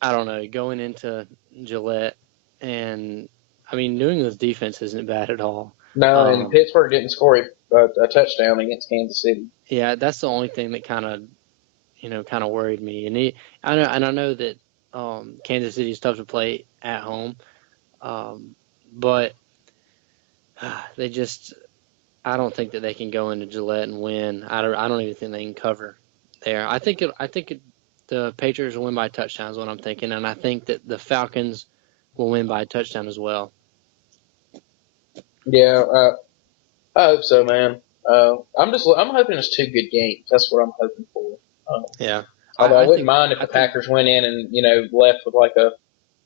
I don't know, going into Gillette, and I mean, New England's defense isn't bad at all. No, and Um, Pittsburgh didn't score a touchdown against Kansas City. yeah, that's the only thing that kind of worried me. And I know that Kansas City is tough to play at home, but they just I don't think that they can go into Gillette and win. I don't even think they can cover there. The Patriots will win by a touchdown is what I'm thinking, and I think that the Falcons will win by a touchdown as well. Yeah, I hope so, man. I'm hoping it's two good games. That's what I'm hoping for. Um, Yeah, Although I I wouldn't think mind if I the think Packers went in and left with like a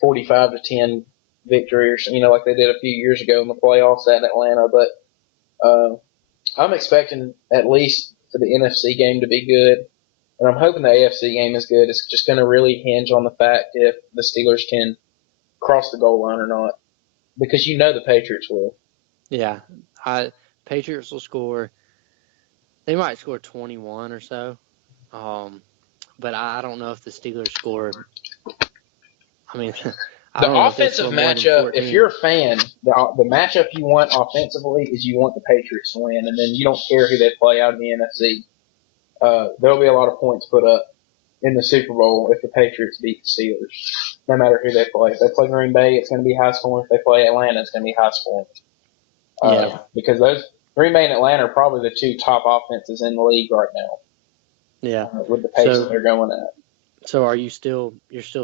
45-10 victory, or like they did a few years ago in the playoffs at Atlanta. But I'm expecting at least for the NFC game to be good, and I'm hoping the AFC game is good. It's just going to really hinge on the fact if the Steelers can cross the goal line or not, because the Patriots will. yeah, I Patriots will score. They might score 21 or so, um, but I don't know if the Steelers score. I mean, I The don't know if they offensive score more than matchup, if 14. you're a fan, the matchup you want offensively is you want the Patriots to win, and then you don't care who they play out in the NFC. There'll be a lot of points put up in the Super Bowl if the Patriots beat the Steelers, no matter who they play. If they play Green Bay, it's going to be high scoring. If they play Atlanta, it's going to be high scoring. Yeah. Because those Green Bay and Atlanta are probably the two top offenses in the league right now, Yeah. with the pace that So they're going at. so you're still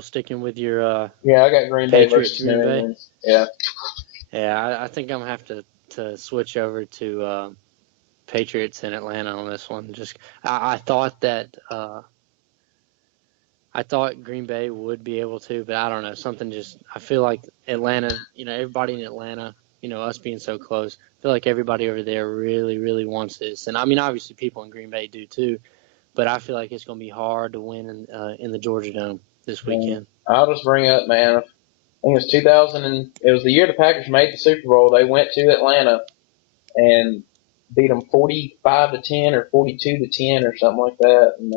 sticking with your Yeah, I got Green Bay Patriots versus New Green Bay? England. Yeah. Yeah, I think I'm gonna have to switch over to Patriots in Atlanta on this one. Just I thought Green Bay would be able to, but I don't know. Something just I feel like Atlanta, everybody in Atlanta, us being so close, I feel like everybody over there really, really wants this. And I mean, obviously people in Green Bay do too, but I feel like it's going to be hard to win in the Georgia Dome this And weekend. I'll just bring up, man. I think it was 2000, and it was the year the Packers made the Super Bowl. They went to Atlanta and beat them 45-10 or 42-10 or something like that. And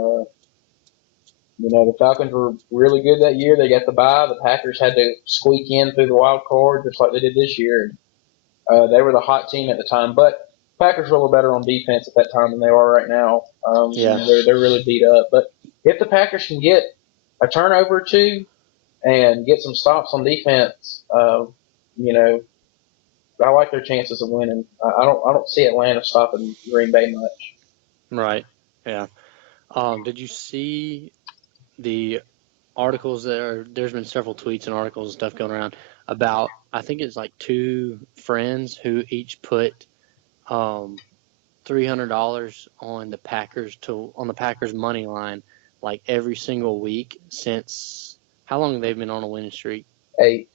the Falcons were really good that year. They got the bye. The Packers had to squeak in through the wild card just like they did this year. They were the hot team at the time, but Packers were a little better on defense at that time than they are right now. Yeah, They're really beat up. But if the Packers can get a turnover or two and get some stops on defense, you know, I like their chances of winning. I don't see Atlanta stopping Green Bay much. right. Yeah. Did you see the articles there's been several tweets and articles and stuff going around about I think it's like two friends who each put um $300 on the Packers money line like every single week since how long have they been on a winning streak? 8.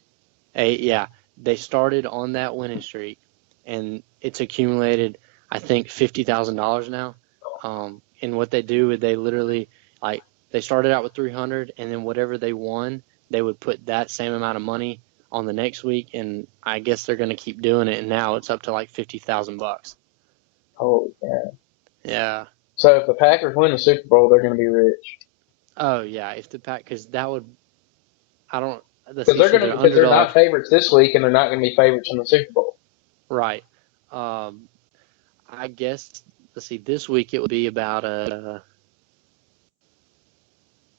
Yeah. They started on that winning streak and it's accumulated I think $50,000 now. And what they do is they literally like they started out with 300 and then whatever they won, they would put that same amount of money on the next week and I guess they're going to keep doing it and now it's up to like $50,000. Holy cow. Yeah. So if the Packers win the Super Bowl, they're going to be rich. Oh yeah, if the pack because that would I don't let's Because see so they're because they're not underdogs, favorites this week, and they're not going to be favorites in the Super Bowl. right. Um I guess let's see this week it would be about a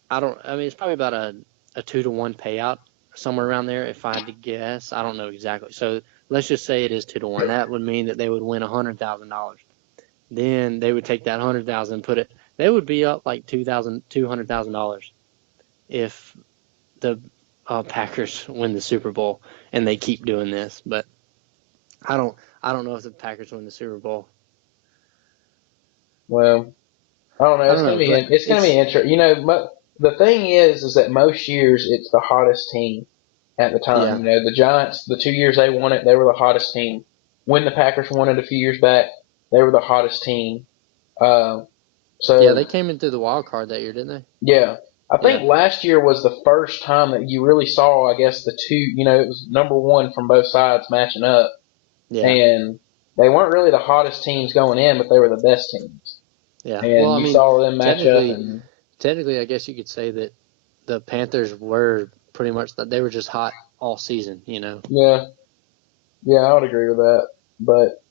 I don't I mean it's probably about a 2-to-1 payout somewhere around there if I had to guess. I don't know exactly. So let's just say it is 2-to-1. That would mean that they would win $100,000. Then they would take that 100,000 and put it they would be up like $200,000 if the Packers win the Super Bowl and they keep doing this. But I don't I don't know if the Packers win the Super Bowl. Well, I don't know. I don't know, but It's going to be it's interesting. The thing is that most years it's the hottest team at the time. yeah The Giants, the 2 years they won it, they were the hottest team. When the Packers won it a few years back, they were the hottest team. Uh, yeah they so came in through the wild card that year, didn't yeah, I they? Yeah think last year was the first time that you really saw. I guess the two. It was number one from both sides matching up, yeah and they weren't really the hottest teams going in, but they were the best teams. yeah. Well, And I you mean saw them match up, technically and technically I guess you could say that the Panthers were pretty much that they were just hot all season, you know. Yeah, yeah, I would agree with that. But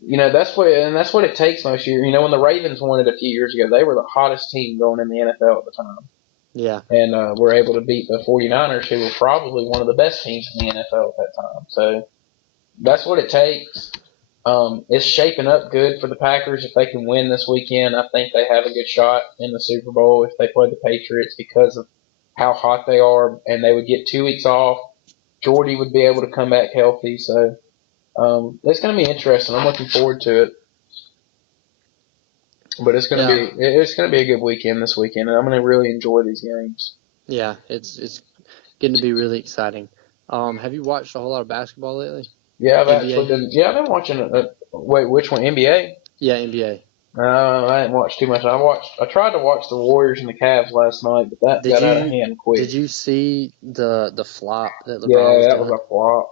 that's what it takes most years. When the Ravens won it a few years ago, they were the hottest team going in the NFL at the time. Yeah. And were able to beat the 49ers, who were probably one of the best teams in the NFL at that time. So that's what it takes. It's shaping up good for the Packers. If they can win this weekend, I think they have a good shot in the Super Bowl if they play the Patriots because of how hot they are, and they would get 2 weeks off. Jordy would be able to come back healthy, so it's going to be interesting. I'm looking forward to it. But it's going to be a good weekend this weekend, and I'm going to really enjoy these games. Yeah, it's getting to be really exciting. Have you watched a whole lot of basketball lately? Yeah, I've NBA? actually been. Yeah, I've been watching. Wait, which one? NBA? Yeah, NBA. I didn't watch too much. I tried to watch the Warriors and the Cavs last night, but that got out of hand quick. Did you see the flop that LeBron Yeah, was that doing? was a flop.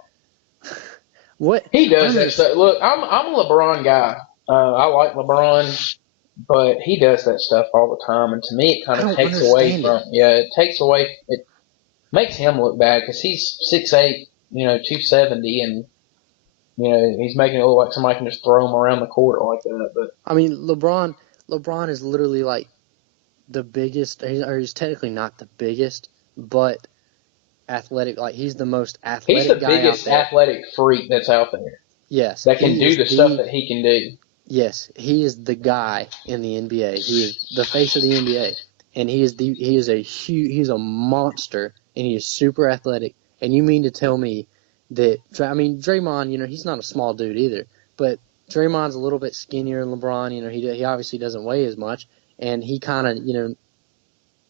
What He does that stuff. Look, I'm a LeBron guy. I like LeBron, but he does that stuff all the time, and to me, it kind of takes away from. Yeah, it takes away. It makes him look bad because he's 6'8", 270, and he's making it look like somebody can just throw him around the court like that. But I mean, LeBron is literally like the biggest, or he's technically not the biggest, but athletic. Like he's the most athletic. He's the guy biggest out there. athletic freak that's out there. Yes, that can do the stuff that he can do. Yes, he is the guy in the NBA. He is the face of the NBA, and he's a monster, and he is super athletic. And you mean to tell me that Draymond, he's not a small dude either, but Draymond's a little bit skinnier than LeBron. He obviously doesn't weigh as much, and he kind of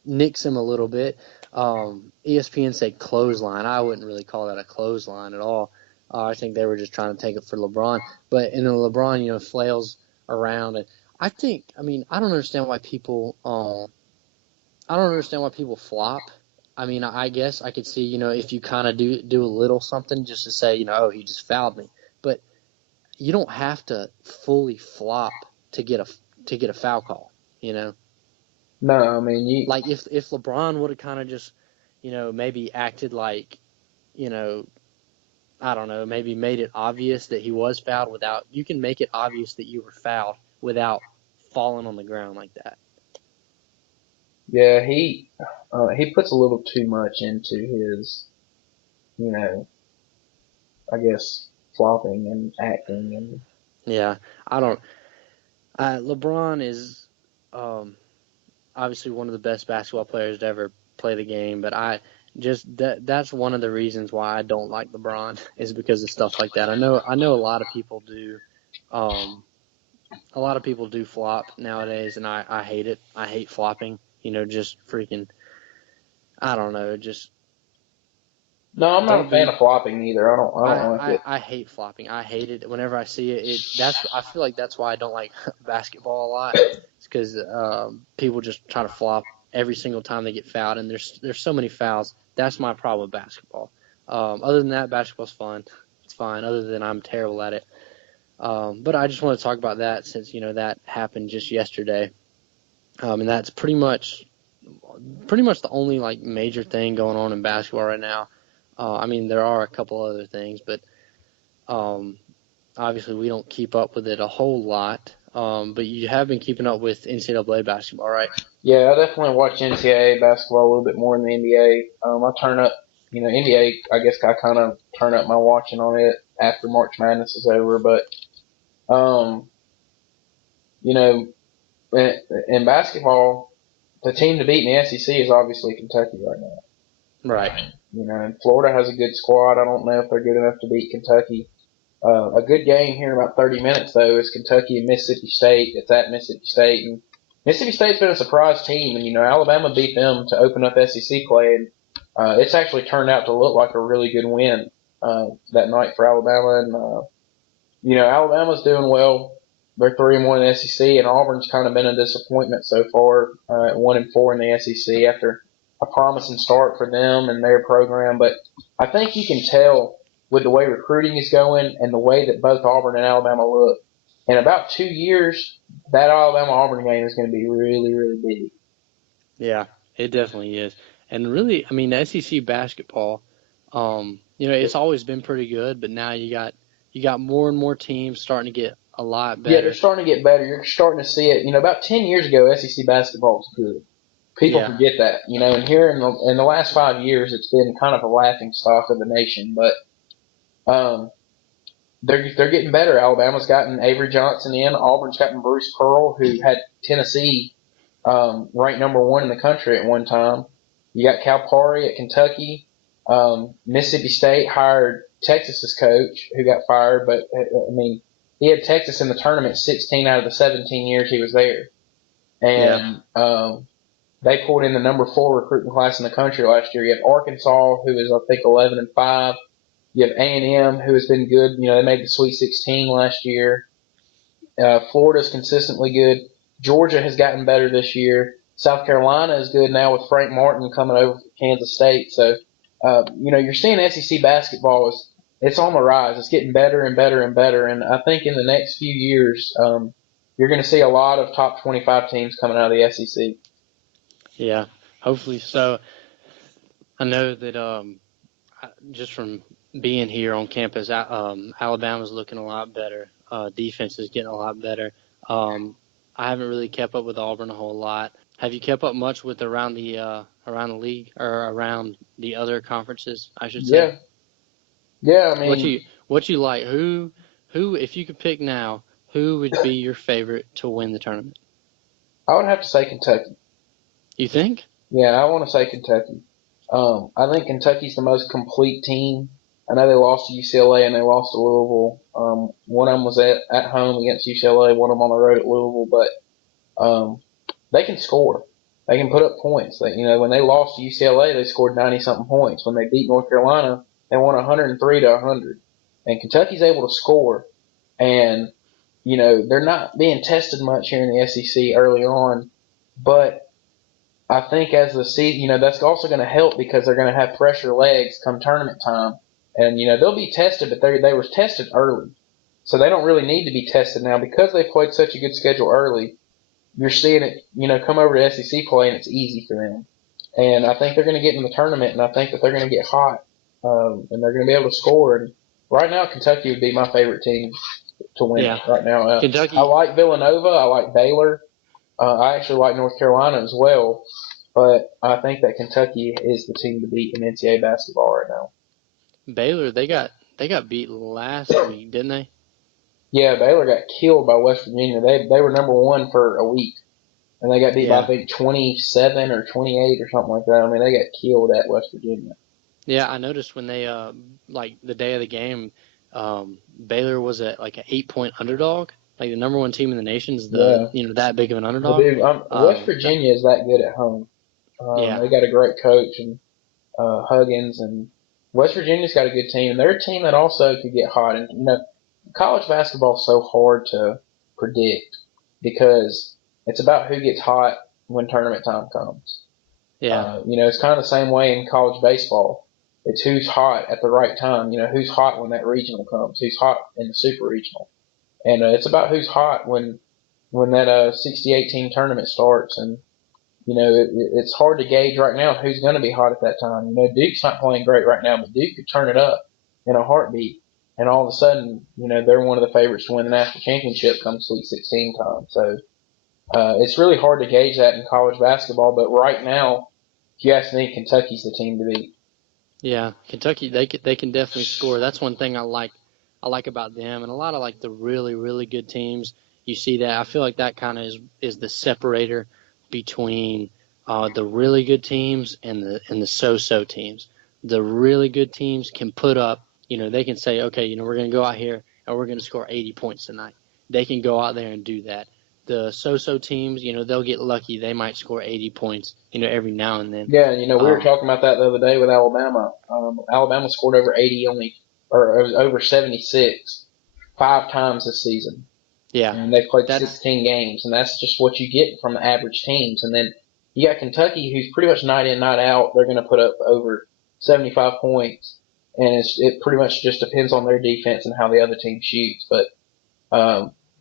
nicks him a little bit. ESPN said clothesline. I wouldn't really call that a clothesline at all. I think they were just trying to take it for LeBron. But and then LeBron, flails around, and I don't understand why people flop. I mean, I guess I could see, if you kind of do a little something just to say, oh, he just fouled me. But you don't have to fully flop to get a foul call, No, I mean, like if LeBron would have kind of just, maybe acted like, I don't know, maybe made it obvious that he was fouled you can make it obvious that you were fouled without falling on the ground like that. Yeah, he puts a little too much into his, I guess, flopping and acting and. Yeah, LeBron is obviously one of the best basketball players to ever play the game, but that's one of the reasons why I don't like LeBron is because of stuff like that. I know a lot of people do flop nowadays, and I hate it. I hate flopping. Just freaking, I don't know, just. No, I'm not a fan of flopping either. I don't like it. I hate flopping. I hate it. Whenever I see it, I feel like that's why I don't like basketball a lot. It's because people just try to flop every single time they get fouled, and there's so many fouls. That's my problem with basketball. Other than that, basketball's fun. It's fine. Other than I'm terrible at it. But I just want to talk about that since that happened just yesterday, and that's pretty much the only like major thing going on in basketball right now. There are a couple other things, but obviously we don't keep up with it a whole lot. But you have been keeping up with NCAA basketball, right? Yeah, I definitely watch NCAA basketball a little bit more than the NBA. I turn up, NBA, I guess I kind of turn up my watching on it after March Madness is over. But, in basketball, the team to beat in the SEC is obviously Kentucky right now. Right. And Florida has a good squad. I don't know if they're good enough to beat Kentucky. A good game here in about 30 minutes, though, is Kentucky and Mississippi State. It's at Mississippi State. And Mississippi State's been a surprise team. And, Alabama beat them to open up SEC play. And it's actually turned out to look like a really good win that night for Alabama. And, Alabama's doing well. They're 3-1 in the SEC. And Auburn's kind of been a disappointment so far at 1-4 in the SEC after a promising start for them and their program. But I think you can tell with the way recruiting is going and the way that both Auburn and Alabama look. In about 2 years, that Alabama-Auburn game is going to be really, really big. Yeah, it definitely is. And really, I mean, the SEC basketball, it's always been pretty good, but now you got more and more teams starting to get a lot Yeah, they're better. starting to get better. You're starting to see it. About 10 years ago, SEC basketball was good. People Yeah, forget that. And here in the last 5 years, it's been kind of a laughing stock of the nation. But they're getting better. Alabama's gotten Avery Johnson in. Auburn's gotten Bruce Pearl, who had Tennessee ranked number 1 in the country at one time. You got Calipari at Kentucky. Mississippi State hired Texas's coach, who got fired, but I mean, he had Texas in the tournament 16 out of the 17 years he was there, yeah, and they pulled in the number 4 recruiting class in the country last year. You have Arkansas, who is I think 11-5. You have A&M, who has been good. They made the Sweet 16 last year. Florida's consistently good. Georgia has gotten better this year. South Carolina is good now with Frank Martin coming over from Kansas State. So, you're seeing SEC basketball it's on the rise. It's getting better and better and better. And I think in the next few years, you're going to see a lot of top 25 teams coming out of the SEC. yeah. Hopefully so. I know that just from being here on campus, Alabama's looking a lot better. Defense is getting a lot better. I haven't really kept up with Auburn a whole lot. Have you kept up much with around the league or around the other conferences, I should say? Yeah, yeah. I What mean, you what you like? Who if you could pick now, who would be your favorite to win the tournament? I would have to say Kentucky. You think? Yeah, I want to say Kentucky. I think Kentucky's the most complete team. I know they lost to UCLA and they lost to Louisville. One of them was at home against UCLA, one of them on the road at Louisville, but they can score. They can put up points. When they lost to UCLA, they scored 90 something points. When they beat North Carolina, they won 103-100. And Kentucky's able to score. And they're not being tested much here in the SEC early on, but I think as the season, that's also going to help because they're going to have fresher legs come tournament time, and they'll be tested, but they were tested early, so they don't really need to be tested now because they played such a good schedule early. You're seeing it, come over to SEC play, and it's easy for them. And I think they're going to get in the tournament, and I think that they're going to get hot, and they're going to be able to score. And right now, Kentucky would be my favorite team to win Yeah, it right now. I Kentucky. like Villanova. I like Baylor. I actually like North Carolina as well, but I think that Kentucky is the team to beat in NCAA basketball right now. Baylor, they got beat last week, didn't they? Yeah, Baylor got killed by West Virginia. They were number 1 for a week, and they got beat by I Yeah. think 27 or 28 or something like that. I mean, they got killed at West Virginia. Yeah, I noticed when they like the day of the game, Baylor was at like an 8 point underdog. Like the number one team in the nation's the Yeah, that big of an well, underdog. dude, West Virginia is that good at home. Yeah, They got a great coach and Huggins, and West Virginia's got a good team, and they're a team that also could get hot. And college basketball is so hard to predict because it's about who gets hot when tournament time comes. yeah, It's kind of the same way in college baseball. It's who's hot at the right time. Who's hot when that regional comes. Who's hot in the super regional, and it's about who's hot when that 68 team tournament starts. And it's hard to gauge right now who's going to be hot at that time. Duke's not playing great right now, but Duke could turn it up in a heartbeat, and all of a sudden, they're one of the favorites to win the national championship come Sweet 16 time. So it's really hard to gauge that in college basketball. But right now, if you ask me, Kentucky's the team to beat. yeah. Kentucky, they can definitely score. That's one thing I like about them, and a lot of like the really really good teams. You see that. I feel like that kind of is the separator between the really good teams and the so-so teams. The really good teams can put up. They can say, okay, we're going to go out here and we're going to score 80 points tonight. They can go out there and do that. The so-so teams, they'll get lucky. They might score 80 points, every now and then. Yeah, we were Um, talking about that the other day with Alabama. Alabama scored over 80 only, or it was over 76 5 times this season. yeah, And they played that's 16 games, and that's just what you get from the average teams. And then you got Kentucky, who's pretty much night in, night out. They're going to put up over 75 points, and it pretty much just depends on their defense and how the other team shoots. But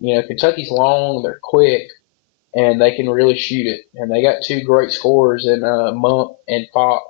Kentucky's long, they're quick, and they can really shoot it. And they got two great scorers in Monk and Fox.